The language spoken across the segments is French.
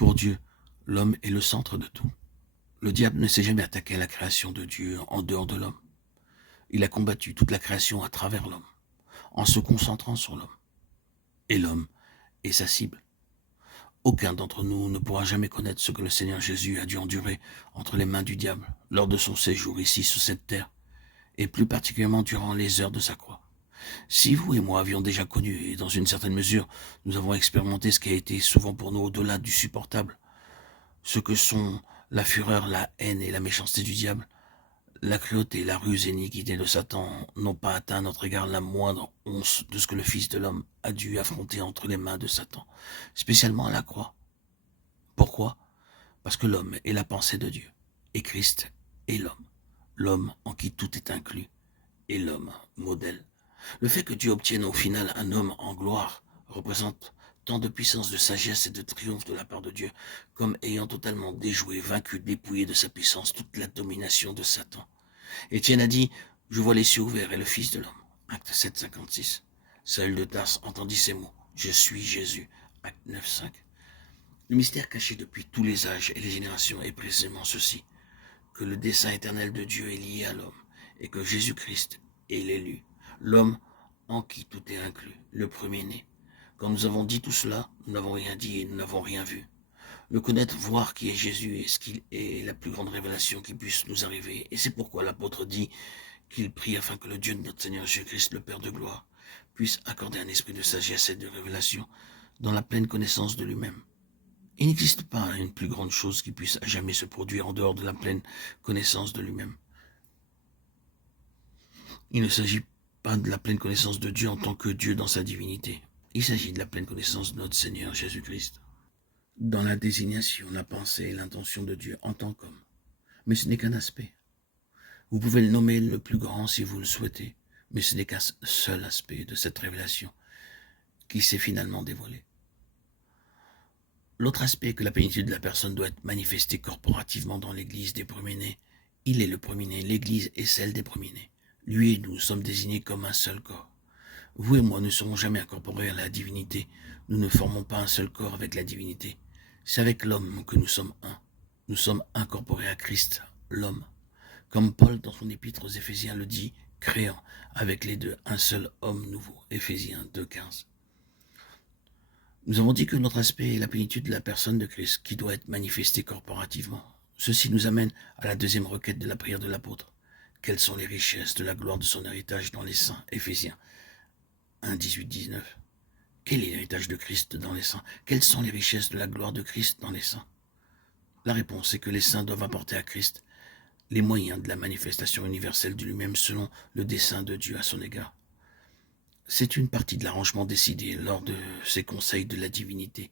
Pour Dieu, l'homme est le centre de tout. Le diable ne s'est jamais attaqué à la création de Dieu en dehors de l'homme. Il a combattu toute la création à travers l'homme, en se concentrant sur l'homme. Et l'homme est sa cible. Aucun d'entre nous ne pourra jamais connaître ce que le Seigneur Jésus a dû endurer entre les mains du diable lors de son séjour ici sur cette terre, et plus particulièrement durant les heures de sa croix. Si vous et moi avions déjà connu, et dans une certaine mesure, nous avons expérimenté ce qui a été souvent pour nous au-delà du supportable, ce que sont la fureur, la haine et la méchanceté du diable, la cruauté, la ruse et l'iniquité de Satan n'ont pas atteint à notre égard la moindre once de ce que le Fils de l'homme a dû affronter entre les mains de Satan, spécialement à la croix. Pourquoi? Parce que l'homme est la pensée de Dieu, et Christ est l'homme, l'homme en qui tout est inclus, et l'homme modèle. Le fait que Dieu obtienne au final un homme en gloire représente tant de puissance, de sagesse et de triomphe de la part de Dieu, comme ayant totalement déjoué, vaincu, dépouillé de sa puissance toute la domination de Satan. Étienne a dit, je vois les cieux ouverts et le Fils de l'homme. Acte 7, 56. Saül de Tarse entendit ces mots, je suis Jésus. Acte 9, 5. Le mystère caché depuis tous les âges et les générations est précisément ceci, que le dessein éternel de Dieu est lié à l'homme, et que Jésus-Christ est l'élu, l'homme en qui tout est inclus, le premier-né. Quand nous avons dit tout cela, nous n'avons rien dit et nous n'avons rien vu. Le connaître, voir qui est Jésus et ce qu'il est la plus grande révélation qui puisse nous arriver. Et c'est pourquoi l'apôtre dit qu'il prie afin que le Dieu de notre Seigneur Jésus-Christ, le Père de gloire, puisse accorder un esprit de sagesse et de révélation dans la pleine connaissance de lui-même. Il n'existe pas une plus grande chose qui puisse à jamais se produire en dehors de la pleine connaissance de lui-même. Il ne s'agit pas de la pleine connaissance de Dieu en tant que Dieu dans sa divinité. Il s'agit de la pleine connaissance de notre Seigneur Jésus-Christ, dans la désignation, la pensée et l'intention de Dieu en tant qu'homme. Mais ce n'est qu'un aspect. Vous pouvez le nommer le plus grand si vous le souhaitez, mais ce n'est qu'un seul aspect de cette révélation qui s'est finalement dévoilé. L'autre aspect est que la plénitude de la personne doit être manifestée corporativement dans l'Église des premiers-nés. Il est le premier-né, l'Église est celle des premiers-nés. Lui et nous sommes désignés comme un seul corps. Vous et moi ne serons jamais incorporés à la divinité. Nous ne formons pas un seul corps avec la divinité. C'est avec l'homme que nous sommes un. Nous sommes incorporés à Christ, l'homme. Comme Paul, dans son épître aux Éphésiens, le dit, créant avec les deux un seul homme nouveau. Éphésiens 2,15. Nous avons dit que notre aspect est la plénitude de la personne de Christ qui doit être manifestée corporativement. Ceci nous amène à la deuxième requête de la prière de l'apôtre. Quelles sont les richesses de la gloire de son héritage dans les saints? Éphésiens 1, 18, 19. Quel est l'héritage de Christ dans les saints? Quelles sont les richesses de la gloire de Christ dans les saints? La réponse est que les saints doivent apporter à Christ les moyens de la manifestation universelle de lui-même selon le dessein de Dieu à son égard. C'est une partie de l'arrangement décidé lors de ces conseils de la divinité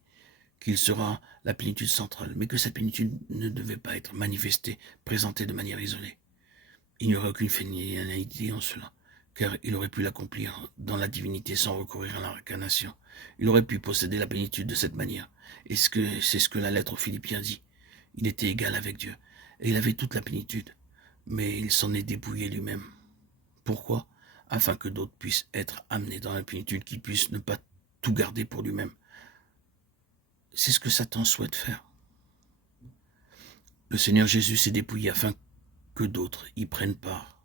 qu'il sera la plénitude centrale, mais que cette plénitude ne devait pas être manifestée, présentée de manière isolée. Il n'y aurait aucune finalité en cela, car il aurait pu l'accomplir dans la divinité sans recourir à l'incarnation. Il aurait pu posséder la plénitude de cette manière. Et c'est ce que la lettre aux Philippiens dit. Il était égal avec Dieu, et il avait toute la plénitude, mais il s'en est dépouillé lui-même. Pourquoi? Afin que d'autres puissent être amenés dans la plénitude, qu'ils puissent ne pas tout garder pour lui-même. C'est ce que Satan souhaite faire. Le Seigneur Jésus s'est dépouillé afin que d'autres y prennent part.